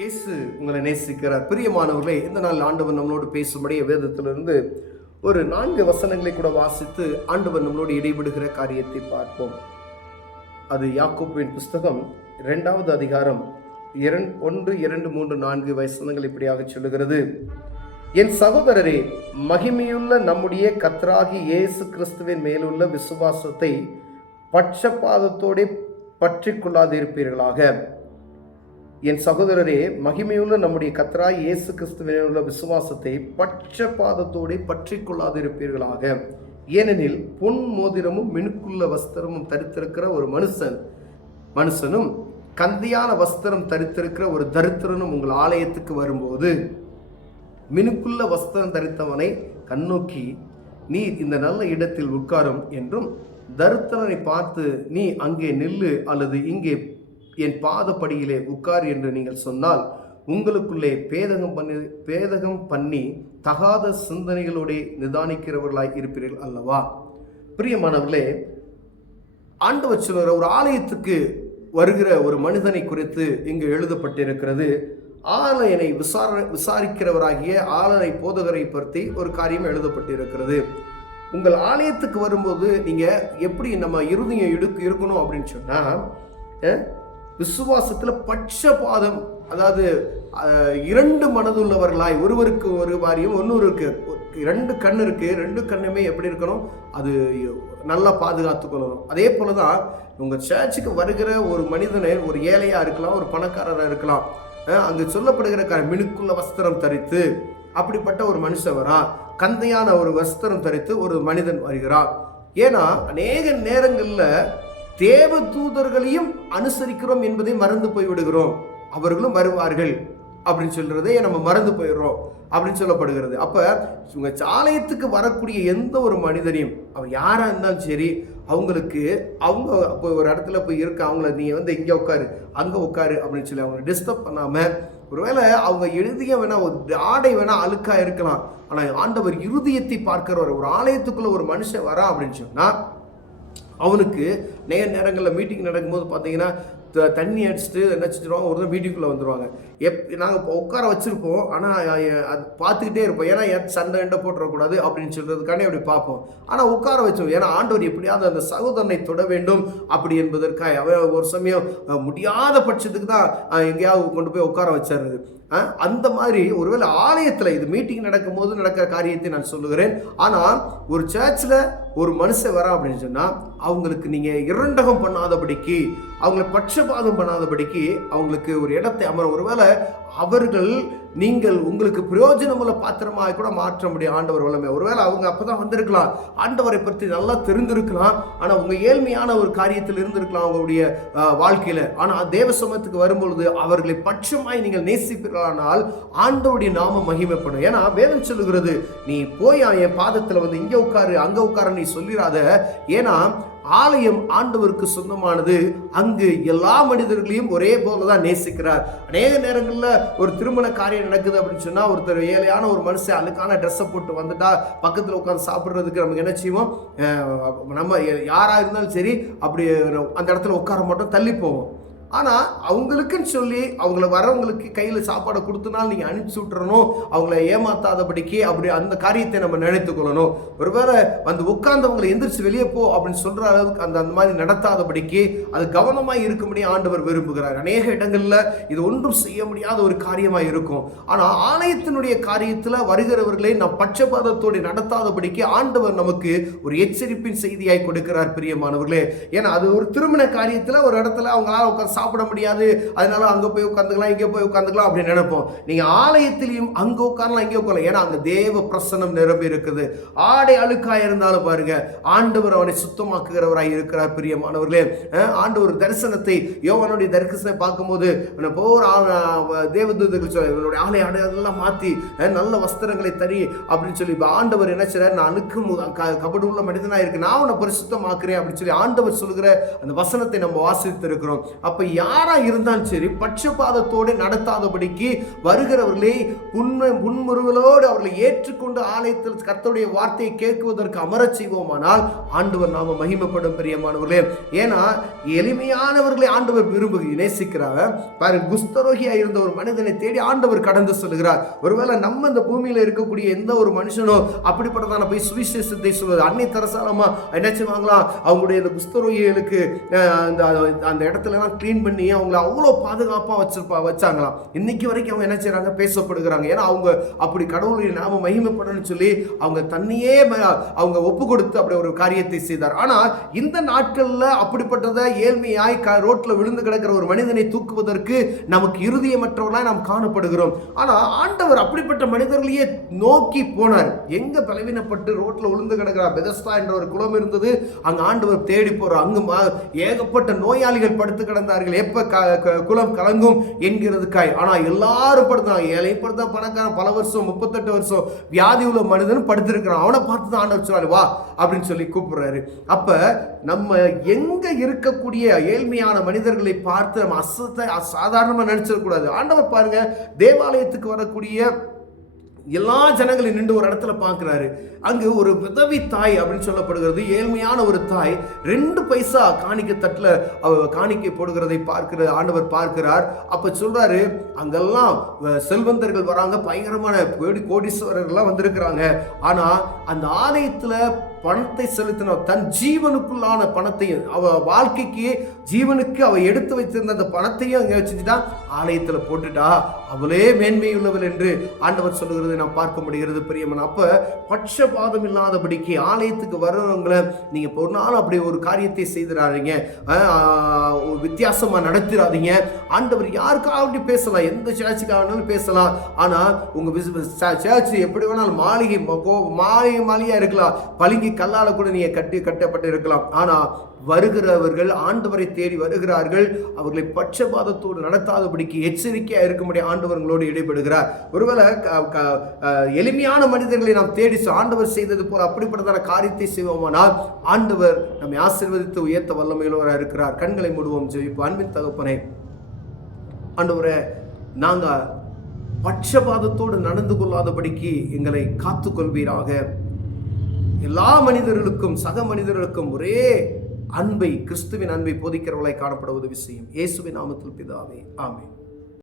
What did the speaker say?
இயேசு உங்களை நேசிக்கிறார். பிரியமானவர்களே, இந்த நாள் ஆண்டவர் நம்மளோடு பேசும்படி வேதத்திலிருந்து ஒரு 4 வசனங்களை கூட வாசித்து ஆண்டவர் நம்மளோடு இடைபடுகிற காரியத்தை பார்ப்போம். அது யாக்கோபின் புஸ்தகம் 2வது அதிகாரம் 1, 2, 3, 4 வசனங்கள் இப்படியாக சொல்லுகிறது. என் சகோதரரே, மகிமையுள்ள நம்முடைய கர்த்தராகிய இயேசு கிறிஸ்துவின் மேலுள்ள விசுவாசத்தை பட்சபாதத்தோடு பற்றி கொள்ளாதிருப்பீர்களாக. என் சகோதரரே, மகிமையுள்ள நம்முடைய கர்த்தராகிய இயேசு கிறிஸ்துவின் உள்ள விசுவாசத்தை பட்சபாதத்தோடு பற்றி கொள்ளாதிருப்பீர்களாக. ஏனெனில் பொன் மோதிரமும் மினுக்குள்ள வஸ்திரமும் தரித்திருக்கிற ஒரு மனுஷனும் கந்தியான வஸ்திரம் தரித்திருக்கிற ஒரு தரித்திரனும் உங்கள் ஆலயத்துக்கு வரும்போது, மினுக்குள்ள வஸ்திரம் தரித்தவனை கண்ணோக்கி நீ இந்த நல்ல இடத்தில் உட்காரும் என்றும், தரித்திரனை பார்த்து நீ அங்கே நில்லு அல்லது இங்கே என் பாதப்படியிலே உட்கார் என்று நீங்கள் சொன்னால், உங்களுக்குள்ளே பேதகம் பண்ணி தகாத சிந்தனைகளோடு நிதானிக்கிறவர்களாய் இருப்பீர்கள் அல்லவா. பிரியமானவர்களே, ஆண்டவர் சொல்கிற ஒரு ஆலயத்துக்கு வருகிற ஒரு மனிதனை குறித்து இங்கு எழுதப்பட்டிருக்கிறது. ஆலயனை விசாரிக்கிறவராகிய ஆலய போதகரை பற்றி ஒரு காரியம் எழுதப்பட்டிருக்கிறது. உங்கள் ஆலயத்துக்கு வரும்போது நீங்கள் எப்படி நம்ம இருதயம் இருக்கணும் அப்படின்னு சொன்னால், விசுவாசத்தில் பட்சபாதம், அதாவது 2 மனதுள்ளவர்களாய், ஒருவருக்கு ஒரு வாரியம் ஒன்னொருக்கு 2 கண் இருக்கு, 2 கண்ணுமே எப்படி இருக்கணும், அது நல்லா பாதுகாத்துக்கொள்ளணும். அதே போல தான் உங்கள் சர்ச்சுக்கு வருகிற ஒரு மனிதனை, ஒரு ஏழையாக இருக்கலாம், ஒரு பணக்காரராக இருக்கலாம், அங்கு சொல்லப்படுகிற மினுக்குள்ள வஸ்திரம் தரித்து அப்படிப்பட்ட ஒரு மனுஷன் வரா, கந்தையான ஒரு வஸ்திரம் தரித்து ஒரு மனிதன் வருகிறார். ஏன்னா அநேக நேரங்களில் தேவ தூதர்களையும் அனுசரிக்கிறோம் என்பதை மறந்து போய்விடுகிறோம். அவர்களும் வருவார்கள் அப்படின்னு சொல்றதை நம்ம மறந்து போயிடுறோம் அப்படின்னு சொல்லப்படுகிறது. அப்போ உங்கள் ஆலயத்துக்கு வரக்கூடிய எந்த ஒரு மனிதனையும், அவர் யாராக இருந்தாலும் சரி, அவங்களுக்கு அவங்க இப்போ ஒரு இடத்துல போய் இருக்க, அவங்கள நீங்கள் இங்கே உட்காரு அங்கே உட்காரு அப்படின்னு சொல்லி அவங்களை டிஸ்டர்ப் பண்ணாமல், ஒருவேளை அவங்க இருதயம் வேணால் ஒரு ஆடை வேணால் அழுக்காக இருக்கலாம், ஆனால் ஆண்டவர் இருதயத்தை பார்க்கிறவர். ஒரு ஆலயத்துக்குள்ளே ஒரு மனுஷன் வரா அப்படின்னு சொன்னால், அவனுக்கு நேரங்களில் மீட்டிங் நடக்கும்போது பார்த்தீங்கன்னா தண்ணி அடிச்சுட்டு என்ன செஞ்சிருவாங்க, ஒரு தான் மீட்டிங்குள்ளே வந்துடுவாங்க. நாங்கள் இப்போ உட்கார வச்சுருப்போம், ஆனால் அது பார்த்துக்கிட்டே இருப்போம். ஏன்னா சண்டை போட்டுறக்கூடாது அப்படின்னு சொல்கிறதுக்கானே அப்படி பார்ப்போம். ஆனால் உட்கார வச்சோம், ஏன்னா ஆண்டவர் எப்படியாவது அந்த சகோதரனை தொட வேண்டும் அப்படி என்பதற்காக. அவன் ஒரு சமயம் முடியாத பட்சத்துக்கு தான் எங்கேயாவது கொண்டு போய் உட்கார வச்சிடுறது. அந்த மாதிரி ஒருவேளை ஆலயத்தில் இது மீட்டிங் நடக்கும்போது நடக்கிற காரியத்தை நான் சொல்லுகிறேன். ஆனால் ஒரு சர்ச்சில் ஒரு மனுஷன் வரா அப்படின்னு சொன்னால், அவங்களுக்கு நீங்கள் இரண்டகம் பண்ணாதபடிக்கு, அவங்களை பட்சபாதம் பண்ணாதபடிக்கு அவங்களுக்கு ஒரு இடத்தை அமர, ஒருவேளை அவர்கள் நீங்கள் உங்களுக்கு பிரயோஜனமுள்ள பாத்திரமாக கூட மாற்ற முடியும் ஆண்டவர் வல்லமை. ஒருவேளை அவங்க அப்போதான் வந்திருக்கலாம், ஆண்டவரை பற்றி நல்லா தெரிந்திருக்கலாம், ஆனால் அவங்க ஏழ்மையான ஒரு காரியத்தில் இருந்திருக்கலாம் அவங்களுடைய வாழ்க்கையில். ஆனால் தேவ சமூகத்துக்கு வரும்பொழுது அவர்களை பட்சமாய் நீங்கள் நேசிப்பீர்களானால் ஆண்டவருடைய நாம மகிமைப்படும். ஏன்னா வேதம் சொல்லுகிறது, நீ போய் என் பாதத்தில் இங்கே உட்காரு அங்கே உட்காரு நீ சொல்லிடாத. ஏன்னா ஆலயம் ஆண்டவருக்கு சொந்தமானது. அங்கு எல்லா மனிதர்களையும் ஒரே போலதான் நேசிக்கிறார். அநேக நேரங்களில் ஒரு திருமண காரியம் நடக்குது அப்படின்னு சொன்னா, ஒருத்தர் ஏழையான ஒரு மனுஷன் அழுக்கான ட்ரெஸ்ஸை போட்டு வந்துட்டா பக்கத்தில் உட்காந்து சாப்பிட்றதுக்கு நமக்கு என்ன செய்வோம், நம்ம யாராக இருந்தாலும் சரி அப்படி அந்த இடத்துல உட்கார மாட்டோம், தள்ளி போவோம். ஆனால் அவங்களுக்குன்னு சொல்லி அவங்கள வரவங்களுக்கு கையில் சாப்பாடை கொடுத்தனால நீங்கள் அனுப்பிச்சி விட்டுறணும், அவங்கள ஏமாத்தாதபடிக்கு அப்படி அந்த காரியத்தை நம்ம நினைத்து கொள்ளணும். ஒருவேளை உட்கார்ந்தவங்களை எந்திரிச்சு வெளியே போ அப்படின்னு சொல்கிற அளவுக்கு அந்த மாதிரி நடத்தாதபடிக்கு அது கவனமாக இருக்கும்படி ஆண்டவர் விரும்புகிறார். அநேக இடங்களில் இது ஒன்றும் செய்ய முடியாத ஒரு காரியமாக இருக்கும். ஆனால் ஆலயத்தினுடைய காரியத்தில் வருகிறவர்களை நாம் பட்சபாதத்தோடு நடத்தாதபடிக்கு ஆண்டவர் நமக்கு ஒரு எச்சரிப்பின் செய்தியாய் கொடுக்கிறார். பிரியமானவர்களே, ஏன்னா அது ஒரு திருமண காரியத்தில் ஒரு இடத்துல அவங்களால உட்காந்து சாப்பிட முடியாது, அதனால அங்க போய் உட்காந்துக்கலாம் இங்கே போய் உட்காந்துக்கலாம் அப்படின்னு நினைப்போம். நீங்க ஆலயத்திலையும் அங்க உட்காரலாம் இங்கே உட்காரலாம், ஏன்னா அங்க தேவ பிரசன்னம் நிரம்பி இருக்குது. ஆடை அழுக்காய் இருந்தாலும் பாருங்க, ஆண்டவர் அவனை சுத்தமாக்குகிறவராய் இருக்கிறார். பிரியமானவர்களே, ஆண்டவர் தரிசனத்தை, யோவானுடைய தரிசனத்தை பார்க்கும்போது தேவதூதர்கள் இவனுடைய ஆலை அடையெல்லாம் மாற்றி நல்ல வஸ்திரங்களை தரி அப்படின்னு சொல்லி ஆண்டவர் என்ன செய்றார், நான் அழுக்கும் கபடு உள்ள மனிதனாக இருக்கு, நான் அவனை பரிசுத்தமாக்குறேன் அப்படின்னு சொல்லி ஆண்டவர் சொல்லுகிற அந்த வசனத்தை நம்ம வாசித்து இருக்கிறோம். அப்ப யாரா இருந்தாலும் சரி பட்சபாதத்தோடு நடத்தாதபடிக்கு வருகிறவர்களை புன்முறுவலோடு அவர்களை ஏற்றுக்கொண்டு ஆலயத்தில் கர்த்தருடைய வார்த்தையை கேட்குவதற்கு அமரச் செய்வோமானால் ஆண்டவர் நாம மகிமைப்படும் பிரியமானவர்களே. ஏன்னா எளிமையானவர்களை ஆண்டவர் விரும்பி நேசிக்கிறார். பாருங்க, குஸ்தரோகியா இருந்த ஒரு மனிதனை தேடி ஆண்டவர் கடந்து சொல்லுகிறார். ஒருவேளை நம்ம இந்த பூமியில இருக்கக்கூடிய எந்த ஒரு மனுஷனோ அப்படிப்பட்டதான போய் சுவிசேஷத்தை சொல்வது அன்னை தரசாலமா என்ன செய்வாங்களாம், அவங்களுடைய இந்த குஸ்தரோகிகளுக்கு அந்த இடத்துல எல்லாம் கிளீன் பண்ணி அவங்கள அவ்வளோ பாதுகாப்பா வச்சாங்களாம். இன்னைக்கு வரைக்கும் அவங்க என்ன செய்யறாங்க, பேசப்படுகிறாங்க. ஏன்னா அவங்க அப்படி கடவுளுடைய நாம மகிமைப்படணும்னு சொல்லி அவங்க தன்னையே அவங்க ஒப்பு கொடுத்து அப்படி ஒரு காரியத்தை செய்தார். ஆனா இந்த நாட்கள்ல அப்படிப்பட்டதை ஏழ்மையாய் ரோட்ல விழுந்து கிடக்கிற ஒரு மனிதனை தூக்குவதற்கு நமக்கு இருதயமற்றவர்களாய் நாம் காணப்படுகிறோம். ஆனா ஆண்டவர் அப்படிப்பட்ட மனிதர்களையே நோக்கி போனார். எங்க பலவீனப்பட்டு ரோட்ல விழுந்து கிடக்கிறார், பெதஸ்தா என்ற ஒரு குளம் இருந்தது, அங்க ஆண்டவர் தேடி போறார். அங்கு ஏகப்பட்ட நோயாளிகள் படுத்து கிடந்தார்கள், எப்ப குளம் கலங்கும் என்கிறதுக்காய். ஆனா எல்லாரும் படுத்தாங்க, ஏழை படுத்தா, பணக்காரன், பல வருஷம் 38 வருஷம் வியாதி உள்ள மனிதன் படுத்திருக்கிறான். அவனை பார்த்து தான் ஆண்டவர் சொன்னாரு வா அப்படின்னு சொல்லி கூப்பிடுறாரு. அப்ப நம்ம எங்க இருக்கக்கூடிய ஏழ்மையான மனிதர்களை பார்த்து நம்ம அசாதாரணமா நினைச்சிடக்கூடாது. ஆண்டவர் பாருங்க, தேவாலயத்துக்கு வரக்கூடிய எல்லா ஜனங்களையும் நின்று ஒரு இடத்துல பார்க்கிறாரு. அங்கு ஒரு விதவி தாய் அப்படின்னு சொல்லப்படுகிறது, ஏழ்மையான ஒரு தாய் 2 பைசா காணிக்கை தட்டுல காணிக்கை போடுகிறதை ஆண்டவர் பார்க்கிறார். அப்ப சொல்றாரு, அங்கெல்லாம் செல்வந்தர்கள் வராங்க, பயங்கரமான கோடீஸ்வரர்கள்லாம் வந்திருக்கிறாங்க. ஆனா அந்த ஆலயத்துல பணத்தை செலுத்தின தன் ஜீவனுக்குள்ளான பணத்தையும் அவ வாழ்க்கைக்கு ஜீவனுக்கு அவ எடுத்து வைத்திருந்த அந்த பணத்தையும் அங்கே வச்சுட்டா, ஆலயத்தில் போட்டுட்டா, அவளே மேன்மையுள்ளவள் என்று ஆண்டவர் சொல்லுகிறதை நாம் பார்க்க முடிகிறது பிரியமான. அப்ப பட்சபாதம் இல்லாதபடிக்கு ஆலயத்துக்கு வர்றவங்களை நீங்க ஒரு நாள் அப்படி ஒரு காரியத்தை செய்திடாதீங்க, வித்தியாசமா நடத்திடாதீங்க. ஆண்டவர் யாருக்காக பேசலாம், எந்த சேர்ச்சுக்காக பேசலாம். ஆனா உங்க சேர்ச் எப்படி வேணாலும் மாளிகையா இருக்கலாம், பளிங்கு கல்லால கூட நீங்க கட்டப்பட்டு இருக்கலாம். ஆனா வருகிறவர்கள் ஆண்டவரை தேடி வருகிறார்கள், அவர்களை பட்சபாதத்தோடு நடத்தாதபடிக்கு எச்சரிக்கையா இருக்கும்படி ஆண்டவர்களோடு இடைபடுகிறார். ஒருவேளை எளிமையான மனிதர்களை நாம் தேடி ஆண்டவர் செய்தது போல அப்படிப்பட்டதான காரியத்தை செய்வோமானால் ஆண்டவர் நம்மை ஆசீர்வதித்து உயர்த்த வல்லமையுள்ளவராக இருக்கிறார். கண்களை மூடுவோம், ஜெபிப்போம். அன்பின் தகப்பனே, ஆண்டவரே, நாங்க பட்சபாதத்தோடு நடந்து கொள்ளாதபடிக்கு எங்களை காத்துக்கொள்வீராக. எல்லா மனிதர்களுக்கும் சக மனிதர்களுக்கும் ஒரே அன்பை, கிறிஸ்துவின் அன்பை போதிக்கிறவர்களாய் காணப்படுவது விஷயம். இயேசுவின் நாமத்தில் பிதாவே, ஆமென்.